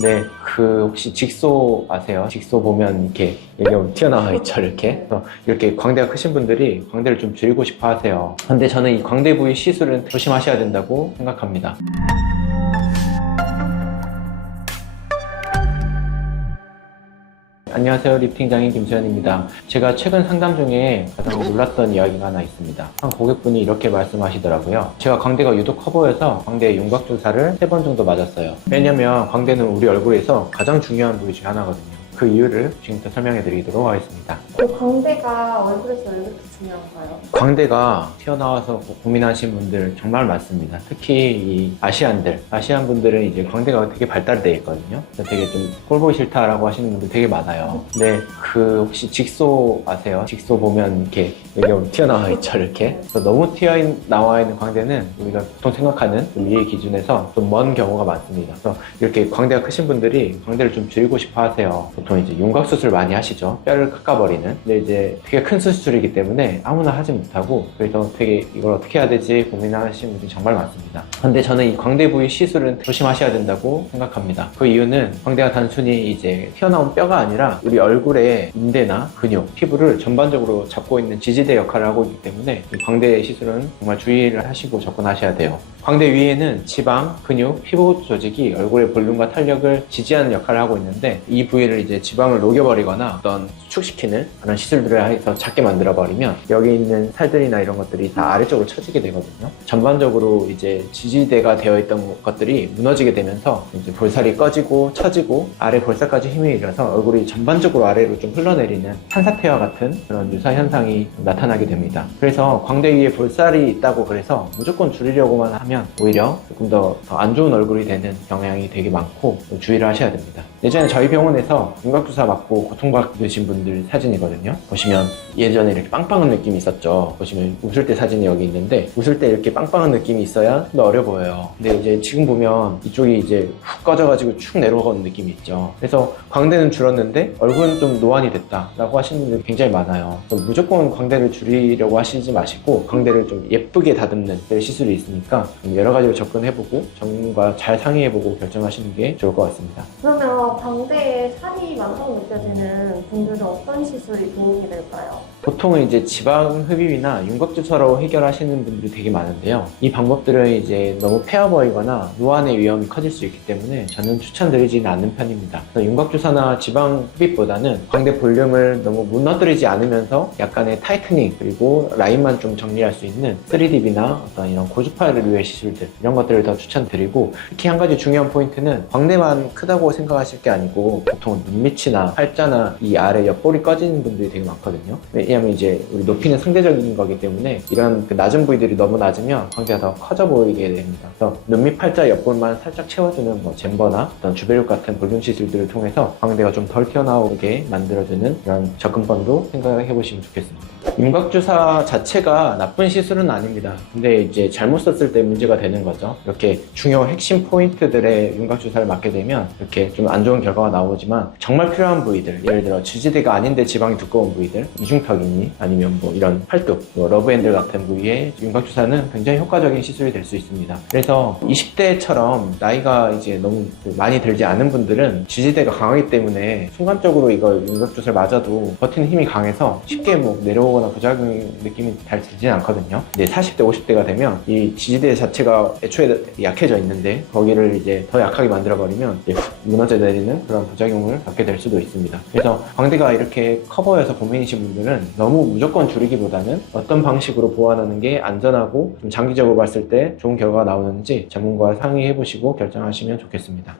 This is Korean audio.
네, 그 혹시 직소 아세요? 직소 보면 이렇게 여기 튀어나와 있죠, 이렇게. 그래서 이렇게 광대가 크신 분들이 광대를 좀 줄이고 싶어 하세요. 근데 저는 이 광대 부위 시술은 조심하셔야 된다고 생각합니다. 안녕하세요. 리프팅 장인 김수현입니다. 제가 최근 상담 중에 가장 놀랐던 이야기가 하나 있습니다. 한 고객분이 이렇게 말씀하시더라고요. 제가 광대가 유독 커 보여서 광대 윤곽 주사를 세번 정도 맞았어요. 왜냐면 광대는 우리 얼굴에서 가장 중요한 부위 중 하나거든요. 그 이유를 지금부터 설명해 드리도록 하겠습니다. 그 광대가 얼굴에서 왜 그렇게 중요한가요? 광대가 튀어나와서 고- 고민하신 분들 정말 많습니다. 특히 이 아시안들, 아시안 분들은 이제 광대가 되게 발달되어 있거든요. 그래서 되게 좀 꼴 보기 싫다라고 하시는 분들 되게 많아요. 근데 그 혹시 직소 아세요? 직소 보면 이렇게 여기 튀어나와 있죠, 이렇게. 그래서 너무 튀어나와 있는 광대는 우리가 보통 생각하는 위의 기준에서 좀 먼 경우가 많습니다. 그래서 이렇게 광대가 크신 분들이 광대를 좀 줄이고 싶어 하세요. 보통 이제 윤곽 수술 많이 하시죠. 뼈를 깎아버리는. 근데 이제 되게 큰 수술이기 때문에 아무나 하지 못하고 그래서 되게 이걸 어떻게 해야 되지 고민하시는 분들이 정말 많습니다. 근데 저는 이 광대 부위 시술은 조심하셔야 된다고 생각합니다. 그 이유는 광대가 단순히 이제 튀어나온 뼈가 아니라 우리 얼굴의 인대나 근육, 피부를 전반적으로 잡고 있는 지지대 역할을 하고 있기 때문에 이 광대 시술은 정말 주의를 하시고 접근하셔야 돼요. 광대 위에는 지방, 근육, 피부 조직이 얼굴의 볼륨과 탄력을 지지하는 역할을 하고 있는데 이 부위를 이제 지방을 녹여버리거나 어떤 수축시키는 그런 시술들을 해서 작게 만들어버리면 여기 있는 살들이나 이런 것들이 다 아래쪽으로 처지게 되거든요. 전반적으로 이제 지지대가 되어 있던 것들이 무너지게 되면서 이제 볼살이 꺼지고 처지고 아래 볼살까지 힘이 일어서 얼굴이 전반적으로 아래로 좀 흘러내리는 산사태와 같은 그런 유사 현상이 나타나게 됩니다. 그래서 광대 위에 볼살이 있다고 그래서 무조건 줄이려고만 하면 오히려 조금 더 안 좋은 얼굴이 되는 경향이 되게 많고 주의를 하셔야 됩니다. 예전에 저희 병원에서 윤곽주사 맞고 고통받으신 분들 사진이거든요. 보시면 예전에 이렇게 빵빵한 느낌이 있었죠. 보시면 웃을 때 사진이 여기 있는데 웃을 때 이렇게 빵빵한 느낌이 있어야 좀 더 어려 보여요. 근데 이제 지금 보면 이쪽이 이제 훅 꺼져가지고 축 내려오는 느낌이 있죠. 그래서 광대는 줄었는데 얼굴은 좀 노안이 됐다라고 하시는 분들이 굉장히 많아요. 무조건 광대를 줄이려고 하시지 마시고 광대를 좀 예쁘게 다듬는 시술이 있으니까 좀 여러 가지로 접근해보고 전문가 잘 상의해보고 결정하시는 게 좋을 것 같습니다. 그러면 광대에 살이 많다고 느껴지는 분들은 어떤 시술이 도움이 될까요? 보통은 이제 지방 흡입이나 윤곽 주사로 해결하시는 분들이 되게 많은데요. 이 방법들은 이제 너무 폐어 보이거나 노안의 위험이 커질 수 있기 때문에 저는 추천드리지는 않는 편입니다. 그래서 윤곽 주사나 지방 흡입보다는 광대 볼륨을 너무 무너뜨리지 않으면서 약간의 타이트닝 그리고 라인만 좀 정리할 수 있는 3D입이나 어떤 이런 고주파를 위해 시술들 이런 것들을 더 추천드리고 특히 한 가지 중요한 포인트는 광대만 크다고 생각하실 게 아니고 보통 눈 밑이나 팔자나 이 아래 옆볼이 꺼지는 분들이 되게 많거든요. 왜냐하면 이제 우리 높이는 상대적인 거기 때문에 이런 그 낮은 부위들이 너무 낮으면 광대가 더 커져 보이게 됩니다. 그래서 눈밑, 팔자, 옆볼만 살짝 채워주는 뭐 잼버나 어떤 주베룩 같은 볼륨 시술들을 통해서 광대가 좀 덜 튀어나오게 만들어주는 이런 접근법도 생각해 보시면 좋겠습니다. 윤곽주사 자체가 나쁜 시술은 아닙니다. 근데 이제 잘못 썼을 때 문제가 되는 거죠. 이렇게 중요 핵심 포인트들의 윤곽주사를 맞게 되면 이렇게 좀 안 좋은 결과가 나오지만 정말 필요한 부위들, 예를 들어 지지대가 아닌데 지방이 두꺼운 부위들, 이중턱이니 아니면 뭐 이런 팔뚝, 뭐 러브핸들 같은 부위에 윤곽주사는 굉장히 효과적인 시술이 될 수 있습니다. 그래서 20대처럼 나이가 이제 너무 많이 들지 않은 분들은 지지대가 강하기 때문에 순간적으로 이걸 윤곽주사를 맞아도 버티는 힘이 강해서 쉽게 뭐 내려오거나 부작용 느낌이 잘 들진 않거든요. 이제 40대, 50대가 되면 이 지지대 자체가 애초에 약해져 있는데 거기를 이제 더 약하게 만들어버리면 무너져 내리는 그런 부작용을 갖게 될 수도 있습니다. 그래서 광대가 이렇게 커 보여서 고민이신 분들은 너무 무조건 줄이기보다는 어떤 방식으로 보완하는 게 안전하고 좀 장기적으로 봤을 때 좋은 결과가 나오는지 전문가와 상의해 보시고 결정하시면 좋겠습니다.